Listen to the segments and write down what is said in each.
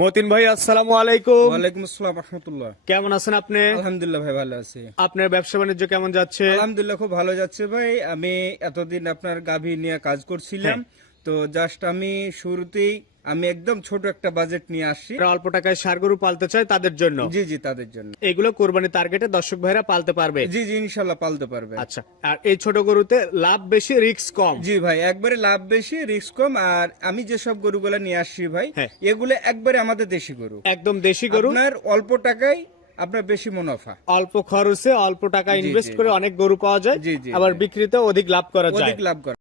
মতিন ভাই আসসালামু আলাইকুম। ওয়ালাইকুম আসসালাম রহমতুল্লাহ। কেমন আছেন আপনি? আলহামদুলিল্লাহ ভাই ভালো আছি। আপনার ব্যবসা বাণিজ্য কেমন যাচ্ছে? আলহামদুলিল্লাহ খুব ভালো যাচ্ছে ভাই। আমি এতদিন আপনার গাভী নিয়ে কাজ করছিলাম। তো জাস্ট আমি শুরুতেই আমি একদম ছোট একটা বাজেট নিয়ে যারা অল্প টাকায় সার গরু পালতে চায় তাদের জন্য? জি জি তাদের জন্য। এগুলো কোরবানি টার্গেটে দর্শক ভাইরা পালতে পারবে? জি জি ইনশাল্লাহ পালতে পারবে। আচ্ছা আর এই ছোট গরুতে লাভ বেশি রিস্ক কম? জি ভাই একবারে লাভ বেশি রিস্ক কম আর আমি যেসব গরুগুলা নিয়ে আসছি ভাই হ্যাঁ। এগুলো একবারে আমাদের দেশি গরু। একদম দেশি গরু? আপনার অল্প টাকায় আপনার বেশি মুনাফা। অল্প খরচে অল্প টাকা ইনভেস্ট করে অনেক গরু পাওয়া যায় জি, জি, আবার বিক্রিতে অধিক লাভ করা যায়। অধিক লাভ করে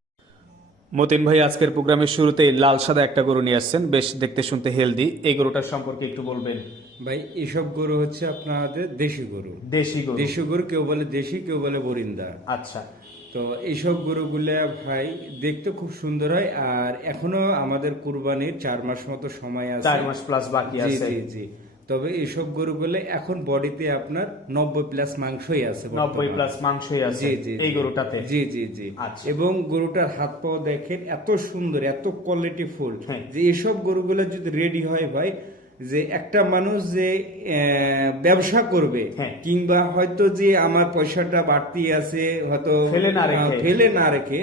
মতিন ভাই আজকের প্রোগ্রামের শুরুতেই লাল সাদা একটা গরু নিয়ে আসছেন। বেশ দেখতে শুনতে হেলদি। এই গরুটার সম্পর্কে একটু বলবেন। ভাই এসব গরু হচ্ছে আপনাদের দেশি গরু। দেশি গরু। দেশি গরু কেউ বলে দেশি কেউ বলে বরিন্দা আচ্ছা। তো এইসব গরুগুলা ভাই দেখতে খুব সুন্দর হয়। আর এখনও আমাদের কুরবানির চার মাস মতো সময় আছে। চার মাস প্লাস বাকি আছে। জি জি। তবে এইসব গরুগুলো এখন বডিতে আপনার নব্বই প্লাস মাংসই আছে নব্বই প্লাস মাংসই আছে জি জি এই। গরুটাতে জি জি জি আচ্ছা। এবং গরুটার হাত পাও দেখেন এত সুন্দর এত কোয়ালিটি ফুল হ্যাঁ। যে এসব গরুগুলো যদি রেডি হয় ভাই যে একটা মানুষ যে ব্যবসা করবে হ্যাঁ। কিংবা হয়তো যে আমার পয়সাটা বাড়তি আছে হয়তো ফেলে না রেখে।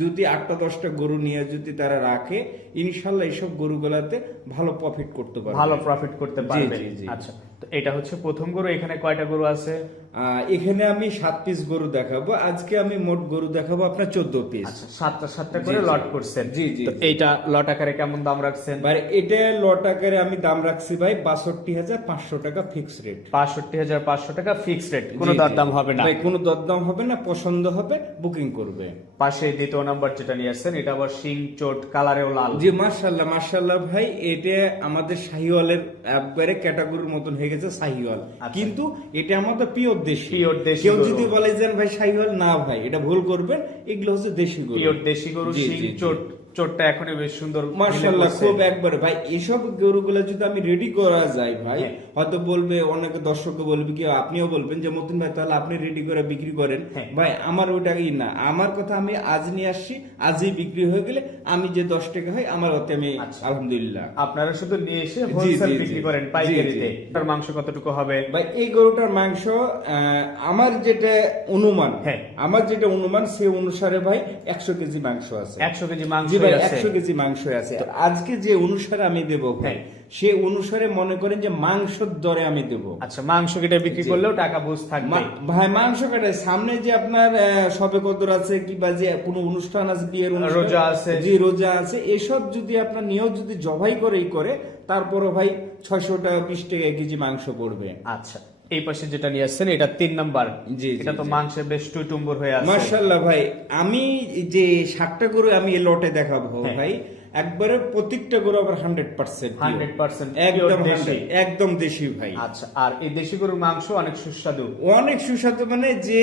যদি আটটা দশটা গরু নিয়ে যদি তারা রাখে ইনশাল্লাহ এইসব গরু গুলাতে ভালো প্রফিট করতে পারবে ভালো প্রফিট করতে পারবে জি, জি। আচ্ছা তো এটা হচ্ছে প্রথম গরু এখানে কয়টা গরু আছে এখানে আমি সাত পিস গরু দেখাবো। আজকে আমি মোট গরু দেখাবো আপনার চোদ্দ পিস আচ্ছা সাতটা সাতটা করে। লট করছেন। জি, জি, এইটা লট আকারে কেমন দাম রাখছেন? ভাই এটা লট আকারে আমি দাম রাখছি ভাই বাষট্টি হাজার পাঁচশো টাকা ফিক্স রেট বাষট্টি হাজার পাঁচশো টাকা ফিক্স রেট কোনো দরদাম হবে না। ভাই কোনো দরদাম হবে না পছন্দ হবে বুকিং করবে। পাশে দ্বিতীয় নাম্বার যেটা নিয়ে আসছেন এটা আবার শিং চোট কালারেও লাল। জি মার্শাল্লাহ মার্শাল্লাহ ভাই এটা আমাদের শাহিওয়ালের একবারে ক্যাটাগরির মতন হয়ে গেছে শাহিওয়াল। কিন্তু এটা আমাদের পিওর দেশি পিওর দেশি কেউ। যদি বলে যে ভাই সাইওয়াল না ভাই এটা ভুল করবেন এগুলো হচ্ছে দেশি গরু পিওর দেশি গরু শিং। চোট চোটটা এখনই বেশ সুন্দর মার্শাল্লাহ খুব। একবারে ভাই এসব গরুগুলো যদি আমি রেডি করা যায় ভাই হ্যাঁ। হয়তো বলবে অনেক দর্শক বলবে কি আপনিও বলবেন যে মতিন ভাই তাহলে আপনি রেডি করে বিক্রি করেন হ্যাঁ। ভাই আমার ওইটাই না আমার কথা আমি আজ নিয়ে আসছি আজই বিক্রি হয়ে গেলে আমি যে দশ টাকা হয় আমার ওতে আমি আচ্ছা। আলহামদুলিল্লাহ আপনারা শুধু নিয়ে এসে হোলসেল বিক্রি করেন পাইকারিতে তার মাংস কতটুকু হবে ভাই এই গরুটার মাংস আমার যেটা অনুমান হ্যাঁ। আমার যেটা অনুমান সে অনুসারে ভাই একশো কেজি মাংস আছে একশো কেজি মাংস ভাই একশো কেজি মাংস আছে। আজকে যে অনুসারে আমি দেব হ্যাঁ। সে অনুসারে মনে করেন যে মাংসর দরে আমি দেব। আচ্ছা মাংস কেটে বিক্রি করলেও টাকা বুঝ থাকবে। ভাই মাংস সামনে যে আপনার সবে কদর আছে কিংবা যে কোনো অনুষ্ঠান আছে বিয়ের রোজা আছে। জি রোজা আছে। এসব যদি আপনার নিয়েও যদি জবাই করেই করে তারপরও ভাই ছয়শো টাকা বিশ টাকা কেজি মাংস পড়বে। আচ্ছা। এই পাশে যেটা নিয়ে আসছেন এটা তিন নাম্বার জি, এটা তো। মাংসে বেশ টুইটুম্বর হয়ে আছে মার্শাল্লাহ ভাই আমি যে ষাটটা গরু আমি এই লটে দেখাবো হ্যাঁ। ভাই একবারে প্রত্যেকটা গরু আবার হান্ড্রেড পার্সেন্ট 100% একদম দেশি। একদম দেশি ভাই আচ্ছা আর এই দেশি গরুর মাংস অনেক সুস্বাদু অনেক সুস্বাদু মানে যে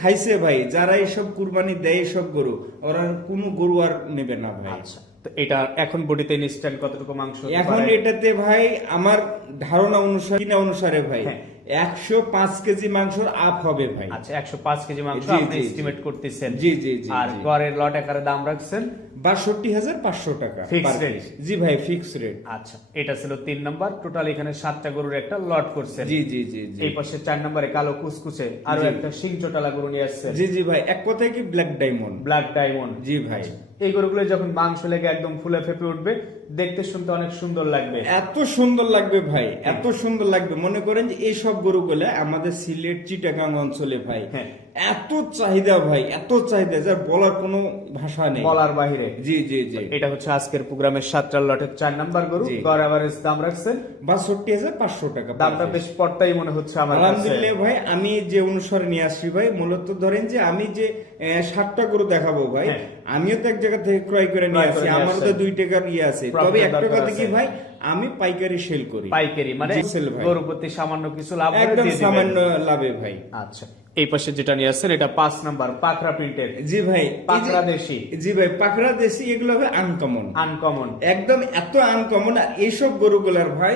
খাইছে ভাই যারা এইসব কুরবানি দেয় সব গরু ওরা কোনো গরু আর নেবে না ভাই আচ্ছা এটা এখন বডিতে ইনস্ট্যান্ট কতটুকু মাংস এখন এটাতে ভাই আমার ধারণা অনুসারে কিনা অনুসারে ভাই হ্যাঁ। একশো পাঁচ কেজি মাংসর আপ হবে ভাই। আচ্ছা একশো পাঁচ কেজি মাংস আপনি জি, জি। এস্টিমেট করতেছেন। জি, জি, জি, আর গড়ের লট আকারে দাম রাখছেন? বাষট্টি হাজার পাঁচশো টাকা rate? piece। জি ভাই ফিক্স রেট আচ্ছা এটা ছিল তিন নাম্বার। টোটাল এখানে সাতটা গরুর একটা লট করছেন। জি জি জি এই পাশে চার নম্বরে কালো কুসকুসে আরও একটা সিং চোটালা গরু নিয়ে আসছেন। জি জি ভাই এক কথায় কি ব্ল্যাক ডায়মন্ড ব্ল্যাক ডায়মন্ড জি ভাই এই গরুগুলো যখন মাংস লেগে একদম ফুলে ফেপে উঠবে দেখতে শুনতে অনেক সুন্দর লাগবে এত সুন্দর লাগবে ভাই এত সুন্দর লাগবে মনে করেন যে এইসব গরুগুলো আমাদের সিলেট চিটাগাং অঞ্চলে ভাই হ্যাঁ। এত চাহিদা ভাই এত চাহিদা যার বলার কোনো ভাষা নেই। বলার বাহিরে। জি জি জি। এটা হচ্ছে আজকের প্রোগ্রামের সাতটা লটের চার নাম্বার গরু। গড় দাম রাখছেন? বাষট্টি হাজার পাঁচশো টাকা দামটা বেশ মনে হচ্ছে আমার আলহামদুলিল্লাহ ভাই আমি যে অনুসারে নিয়ে আসছি ভাই মূলত ধরেন যে আমি যে ষাটটা গরু দেখাবো ভাই হ্যাঁ। আমিও তো এক জায়গা থেকে ক্রয় করে নিয়ে আসি আমারও তো দুই টাকার ইয়ে আছে। তবে এর একটা দরকার কথা কি আছে। ভাই আমি পাইকারি সেল করি। পাইকারি মানে। গরু প্রতি সামান্য কিছু লাভ একদম সামান্য লাভে ভাই। আচ্ছা এই পাশে যেটা নিয়ে আসছেন এটা পাঁচ নাম্বার পাকড়া প্রিন্টের জি ভাই পাকড়া দেশি। জি ভাই পাকড়া দেশি এগুলো হবে আনকমন আনকমন একদম এত আনকমন আর এইসব গরুগুলার ভাই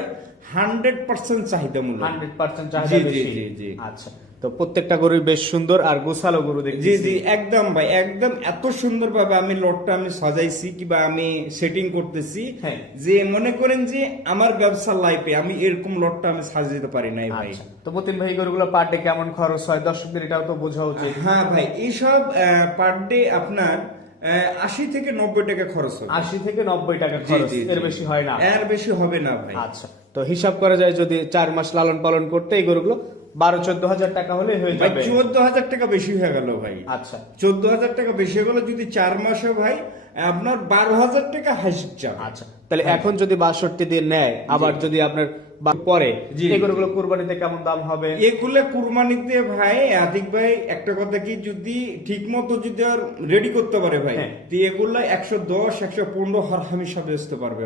হান্ড্রেড পার্সেন্ট চাহিদা মূল্য হান্ড্রেড পার্সেন্ট চাহিদা বেশি। জি, জি। আচ্ছা। তো প্রত্যেকটা গরুই বেশ সুন্দর আর গোছালো গরু জি দেখছি জি একদম ভাই একদম এত সুন্দর ভাবে আমি লটটা আমি সাজাইছি কিবা আমি সেটিং করতেছি হ্যাঁ। যে মনে করেন যে আমার ব্যবসার লাইফে আমি এরকম লটটা আমি সাজাতে পারি নাই ভাই। আচ্ছা তো মতিন ভাই গরুগুলো পার ডে কেমন খরচ হয়? দর্শকদের এটাও তো বোঝা উচিত। হ্যাঁ ভাই এইসব পার ডে আপনার আশি থেকে নব্বই টাকা খরচ হবে। আশি থেকে নব্বই টাকা খরচ এর বেশি হয় না। এর বেশি হবে না ভাই। আচ্ছা তো হিসাব করা যায় যদি চার মাস লালন পালন করতে এই গরুগুলো বারো চোদ্দ হাজার টাকা হলে হয়ে যাবে। চোদ্দ হাজার টাকা বেশি হয়ে গেল ভাই। আচ্ছা। চোদ্দ হাজার টাকা বেশি হয়ে গেল যদি চার মাসে ভাই আপনার বারো হাজার টাকা হাসির চাপ আচ্ছা। তাহলে এখন যদি বাষট্টি দিয়ে নেয় আবার যদি আপনার বা- পরে জি, এই গরুগুলো কুরবানিতে কেমন দাম হবে? এগুলো কুরবানিতে ভাই আতিক ভাই একটা কথা কি যদি ঠিক মতো যদি আর রেডি করতে পারে ভাই হ্যাঁ। তো এগুলা একশো দশ একশো পনেরো হার হামেশা বেচতে পারবে।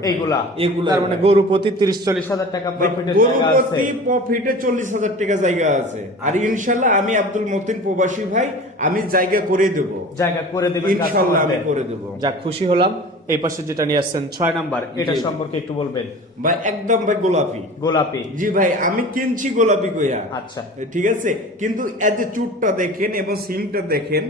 এগুলা মানে গরু প্রতি তিরিশ চল্লিশ হাজার টাকা গরু প্রতি প্রফিটে চল্লিশ হাজার টাকা জায়গা আছে। আর ইনশাল্লাহ আমি আব্দুল মতিন প্রবাসী ভাই আমি জায়গা করে দেবো। জায়গা করে দেবো ইনশাল্লাহ আমি করে দেবো। যাক খুশি হলাম। এই পাশে যেটা নিয়ে আসছেন ছয় নাম্বার এটা সম্পর্কে একটু বলবেন। ভাই একদম ভাই গোলাপি। গোলাপি। জি ভাই আমি কিনছি গোলাপি কইয়া আচ্ছা। ঠিক আছে? কিন্তু এজ এ চুটটা দেখেন এবং সিমটা দেখেন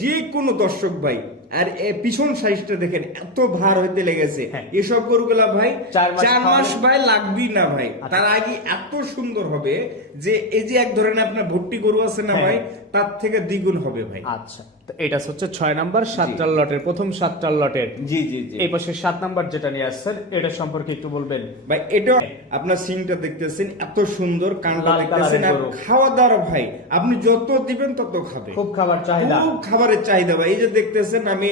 যে কোনো দর্শক ভাই আর পিছন সাইজটা দেখেন এত ভার হইতে লেগেছে। হ্যাঁ। এসব গরুগুলা ভাই চার মাস ভাই লাগবেই না ভাই। আচ্ছা। তার আগে এত সুন্দর হবে যে এই যে এক ধরনের আপনার ভর্তি গরু আছে না হ্যাঁ। ভাই তার থেকে দ্বিগুণ হবে ভাই। আচ্ছা তো এটা হচ্ছে ছয় নাম্বার সাতটার লটের প্রথম সাতটার লটের। জি জি জি। এই পাশে সাত নাম্বার যেটা নিয়ে আসছেন এটা সম্পর্কে একটু বলবেন। ভাই এটা আপনার সিংটা দেখতেছেন এত সুন্দর কানটা দেখতেছেন আর খাওয়া দাওয়ার ভাই আপনি যত দিবেন তত খাবে। খুব খাবার চাহিদা। খুব খাবারের চাহিদা ভাই এই যে দেখতেছেন আমি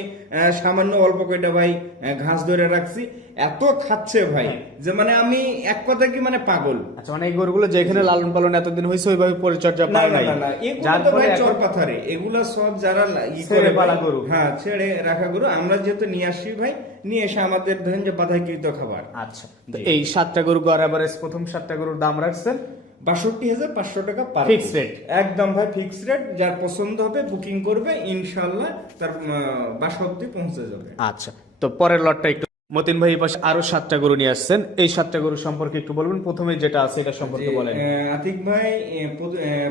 সামান্য অল্প কয়টা ভাই ঘাস ধরে রাখছি। এত খাচ্ছে ভাই যে মানে আমি এক কথা কি মানে পাগল। আচ্ছা মানে এই গরুগুলো যেখানে লালন পালন এতদিন হয়েছে ওইভাবে পরিচর্যা পায় না না না এগুলো তো ভাই এখন- চর পাথারে। এগুলা সব যারা ই করে পালা গরু। হ্যাঁ ছেড়ে রাখা গরু। আমরা যেহেতু নিয়ে আসি ভাই নিয়ে এসে আমাদের ধরেন যে বাধাকৃত খাবার। আচ্ছা এই সাতটা গরু গড় এভারেজ প্রথম সাতটা গরুর দাম রাখছেন। বাষট্টি হাজার পাঁচশো টাকা পার Fixed rate। একদম ভাই ফিক্স রেট যার পছন্দ হবে বুকিং করবে ইনশাল্লাহ তার বাসা অব্দি পৌঁছে যাবে। আচ্ছা তো পরের লটটা একটু মতিন ভাই পাশে আরও সাতটা গরু নিয়ে আসছেন। এই সাতটা গরু সম্পর্কে একটু বলবেন। প্রথমে যেটা আছে এটা সম্পর্কে বলেন। আতিক ভাই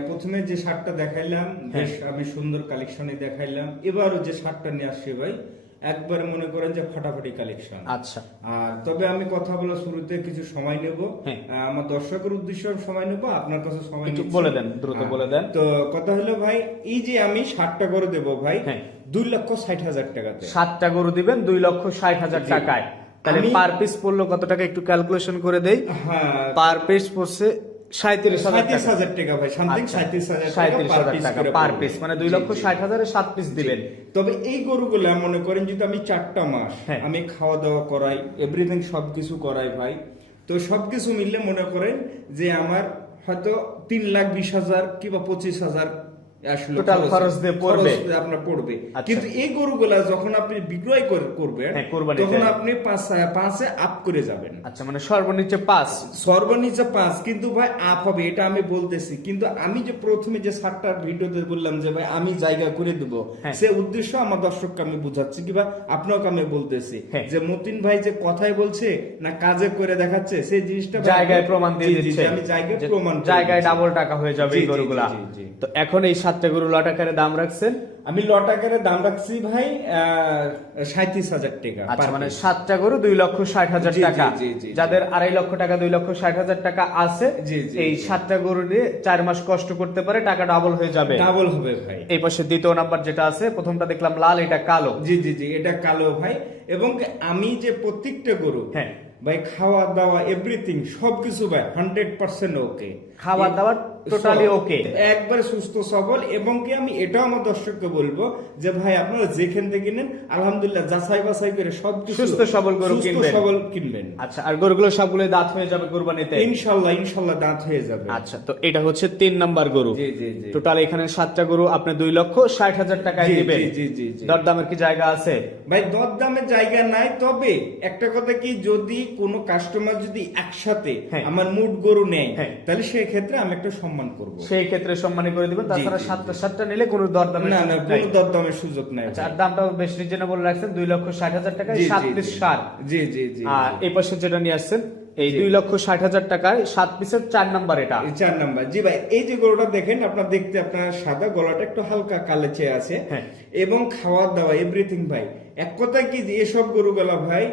প্রথমে যে শার্টটা দেখাইলাম হ্যাঁ। বেশ আমি সুন্দর কালেকশনে দেখাইলাম। এবারও যে শার্টটা নিয়ে আসছি ভাই একবার মনে করেন যে ফাটাফাটি কালেকশন আচ্ছা। আর তবে আমি কথা বলা শুরুতে কিছু সময় নেব। হ্যাঁ। আমার দর্শকের উদ্দেশ্যে সময় নেব আপনার কাছে সময় একটু বলে দেন, দ্রুত হ্যাঁ। বলে দেন। তো কথা হলো ভাই এই যে আমি ষাটটা করে দেব ভাই হ্যাঁ। দুই লক্ষ ষাট হাজার টাকাতে। সাতটা গরু দিবেন দুই লক্ষ ষাট হাজার টাকায়। তাহলে পার পিস পড়ল কত টাকা একটু ক্যালকুলেশন করে দেই। হ্যাঁ। পার পিস পড়ছে সাঁত্রিশ হাজার টাকা। ভাই সামথিং আচ্ছা, সাঁত্রিশ হাজার টাকা পার পিস মানে দুই লক্ষ ষাট হাজারে সাত পিস দিবেন। তবে এই গরুগুলা মনে করেন যদি আমি চারটা মাস হ্যাঁ। আমি খাওয়া দাওয়া করাই এভরিথিং সবকিছু করাই ভাই তো সবকিছু মিললে মনে করেন যে আমার হয়তো তিন লাখ বিশ হাজার কিংবা পঁচিশ হাজার আসলে খরচ দিয়ে পড়বে। আপনার পড়বে। কিন্তু এই গরুগুলা যখন আপনি বিক্রয় করবেন তখন আপনি পাঁচে আপ করে যাবেন আচ্ছা মানে সর্বনিচে পাঁচ সর্বনিচে পাঁচ কিন্তু ভাই আপ হবে এটা আমি বলতেছি কিন্তু আমি যে প্রথমে যে সাতটার ভিডিওতে বললাম যে ভাই আমি জায়গা করে দেব হ্যাঁ। সে উদ্দেশ্য আমার দর্শককে আমি বুঝাচ্ছি কিংবা আপনাকে আমি বলতেছি হ্যাঁ। যে মতিন ভাই যে কথাই বলছে না কাজে করে দেখাচ্ছে সেই জিনিসটা জায়গায় প্রমাণ দিয়ে দিচ্ছে আমি জায়গায় প্রমাণ জায়গায় ডাবল টাকা হয়ে যাবে এই গরুগুলা। তো এখন এই সাতটা গরু লট আকারে দাম রাখছেন। আমি লটাকারে দাম রাখছি ভাই সাঁত্রিশ হাজার টাকা আচ্ছা মানে সাতটা গরু দুই লক্ষ ষাট হাজার টাকা। যাদের আড়াই লক্ষ টাকা দুই লক্ষ ষাট হাজার টাকা আছে এই সাতটা গরু দিয়ে চার মাস কষ্ট করতে পারে টাকা ডাবল হয়ে যাবে। ডাবল হবে ভাই। এই পাশে দ্বিতীয় নাম্বার যেটা আছে প্রথমটা দেখলাম লাল এটা কালো। জি জি জি এটা কালো ভাই। এবং আমি যে প্রত্যেকটা গরু হ্যাঁ। ভাই খাওয়া দাওয়া এভরিথিং সবকিছু ভাই হান্ড্রেড পার্সেন্ট ওকে খাওয়া দাওয়া totally okay। একবারে সুস্থ সবল এবং কি আমি এটাও আমার দর্শককে বলব যে ভাই আপনারা যেখান থেকে নেন আলহামদুলিল্লাহ যাচাই বাছাই করে সব সুস্থ সবল গরু কিনবেন। সবল কিনবেন আচ্ছা আর গরুগুলো সবগুলো দাঁত হয়ে যাবে কোরবানিতে ইনশাল্লাহ ইনশাল্লাহ দাঁত হয়ে যাবে আচ্ছা তো এটা হচ্ছে তিন নাম্বার গরু জি জি জি টোটাল এখানে সাতটা গরু আপনি দুই লক্ষ ষাট হাজার টাকায় দিবেন জি, জি, জি। দরদামের কি জায়গা আছে ভাই দর দামের জায়গা নাই তবে একটা কথা কি যদি কোনো কাস্টমার যদি একসাথে হ্যাঁ। আমার মুড গরু নেয় হ্যাঁ। তাহলে সেই ক্ষেত্রে আমি একটা সম্মান করব। সেই ক্ষেত্রে সম্মানী করে দিবেন। তাছাড়া সাতটা সাতটা নিলে কোনো দরদামের না না কোনো দর দামের সুযোগ নাই আচ্ছা আর দামটাও বেশ রিজনেবল রাখছেন দুই লক্ষ ষাট হাজার টাকায় সাত পিস সার জি জি জি আর এই পাশে যেটা নিয়ে আসছেন এই দুই লক্ষ ষাট হাজার টাকায় সাত পিসের চার নাম্বার এটা। চার নাম্বার জি ভাই এই যে গরুটা দেখেন আপনার দেখতে আপনার সাদা গলাটা একটু হালকা কালেচে আছে। হ্যাঁ। এবং খাওয়া দাওয়া এভরিথিং ভাই। এক কথা কি যে এসব গরুগুলা ভাই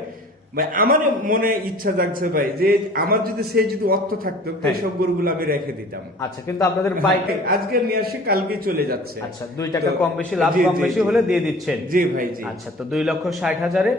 ভাই আমার মনে ইচ্ছা জাগছে ভাই যে আমার যদি সে যদি অর্থ থাকতো সব গরু গুলো গরুগুলো আমি রেখে দিতাম। আচ্ছা কিন্তু আপনাদের বাইকে আজকে নিয়ে আসি কালকে চলে যাচ্ছে। আচ্ছা দুই টাকা কম বেশি লাভ কম বেশি হলে দিয়ে দিচ্ছেন। জি ভাই জি। আচ্ছা তো দুই লক্ষ ষাট হাজারে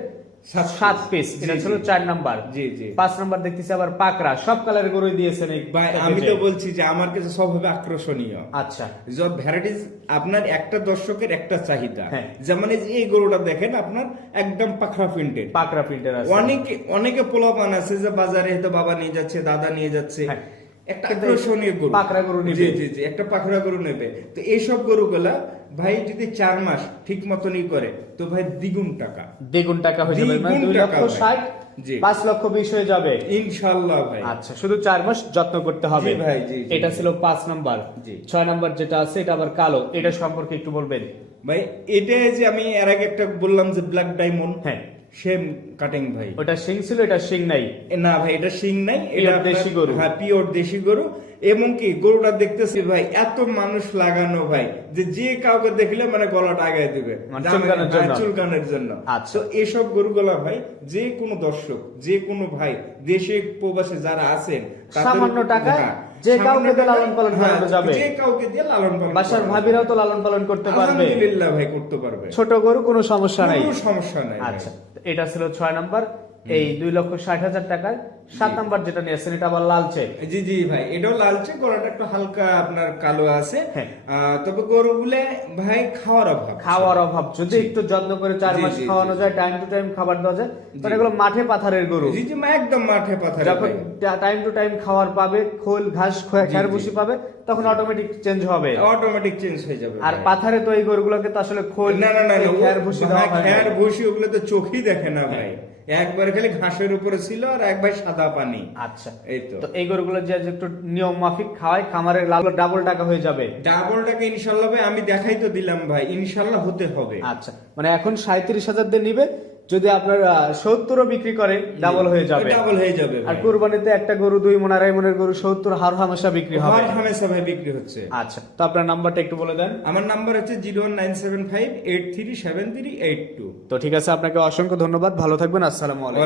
সাত পিস। এটা ছিল চার নাম্বার। জি জি। পাঁচ নাম্বার দেখতেছি আবার পাকড়া। সব কালারের গরুই দিয়েছেন ভাই আমি তো বলছি যে আমার কাছে সব হবে আকর্ষণীয়। আচ্ছা। সব ভ্যারাইটিস আপনার একটা দর্শকের একটা চাহিদা। হ্যাঁ। যেমন এই গরুটা দেখেন আপনার একদম পাখরা প্রিন্টেড পাকড়া প্রিন্টার আছে। অনেকে অনেকে পোলাপান আছে যে বাজারে হয়তো বাবা নিয়ে যাচ্ছে দাদা নিয়ে যাচ্ছে। হ্যাঁ। একটা আকর্ষণীয় গরু। পাকড়া গরু নিবে। জি জি একটা পাখরা গরু নেবে। তো এইসব গরুগুলা ভাই যদি চার মাস ঠিক মতনই করে তো ভাই দ্বিগুণ টাকা। দ্বিগুণ টাকা হয়ে যাবে মানে দুই লক্ষ ষাট। পাঁচ লক্ষ বিশ হয়ে যাবে। ইনশাল্লাহ ভাই। আচ্ছা শুধু চার মাস যত্ন করতে হবে। ভাই, এটা ছিল পাঁচ নাম্বার। জি। ছয় নাম্বার যেটা আছে এটা আবার কালো। এটা সম্পর্কে একটু বলবেন। ভাই এটা যে আমি এর আগে একটা বললাম যে ব্ল্যাক ডায়মন্ড হ্যাঁ। সেম কাটিং ভাই। ওটা শিং ছিল এটা শিং নাই। না ভাই এটা শিং নাই এটা দেশি গরু। হ্যাঁ পিওর দেশি গরু। এবং কি গরুটা দেখতেছি ভাই এত মানুষ লাগানো ভাই যে যে কাউকে দেখলে মানে গলাটা আগায় দিবে। মানে চুলকানোর জন্য। হ্যাঁ, জন্য। আচ্ছা। এসব গরুগুলা ভাই যে কোনো দর্শক যে কোনো ভাই দেশে প্রবাসে যারা আছেন সামান্য টাকায় হ্যাঁ, যে কাউকে দিয়ে লালন পালন হ্যাঁ, করানো যাবে। যে কাউকে দিয়ে লালন পালন বাসার ভাবিরাও তো লালন পালন করতে পারবে। আলহামদুলিল্লাহ ভাই করতে পারবে। ছোট গরু কোনো সমস্যা নাই। কোনো সমস্যা নাই আচ্ছা। এটা ছিল ছয় নাম্বার। এই দুই লক্ষ ষাট হাজার টাকায় সাত নাম্বার যেটা নিয়েছেন এটা আবার লালচে। জি জি ভাই এটাও লালচে গলাটা একটু হালকা আপনার কালো আছে। হ্যাঁ। তবে গরুগুলো ভাই খাওয়ার অভাব। খাওয়ার অভাব। যদি একটু যত্ন করে চার মাস খাওয়ানো যায় টাইম টু টাইম খাবার দেওয়া যায় কারণ এগুলো মাঠে পাথারের গরু। জি জি একদম মাঠে পাথারে যখন টাইম টু টাইম খাবার পাবে খোল ঘাস খোয়া- জি, ভুসি পাবে তখন অটোমেটিক চেঞ্জ হবে। অটোমেটিক চেঞ্জ হয়ে যাবে আর পাথারে তো এই গরুগুলোকে তো আসলে খোল না না না ভুসি হ্যাঁ, হয় ওগুলো তো চোখই দেখে না ভাই। একবার খালি ঘাসের উপরে ছিল আর একবার সাদা পানি। আচ্ছা। এই তো। এই গরুগুলো যে যে একটু নিয়ম মাফিক খাওয়াই খামারের লাল ডাবল টাকা হয়ে যাবে। ডাবল টাকা ইনশাল্লাহ ভাই আমি দেখাই তো দিলাম ভাই ইনশাল্লাহ হতে হবে। আচ্ছা। মানে এখন সাঁত্রিশ হাজার দিয়ে নিবে যদি আপনার সত্তরও বিক্রি করেন ডাবল হয়ে যাবে। ডাবল হয়ে যাবে আর। কুরবানিতে একটা গরু দুই মন আড়াই মনের গরু সত্তর হার হামেশা বিক্রি হবে। হার হামেশা ভাই বিক্রি হচ্ছে। আচ্ছা তো আপনার নাম্বারটা একটু বলে দেন। আমার নাম্বার হচ্ছে zero one nine seven five eight three seven three eight two. তো ঠিক আছে আপনাকে অসংখ্য ধন্যবাদ। ভালো থাকবেন আসসালামু আলাইকুম।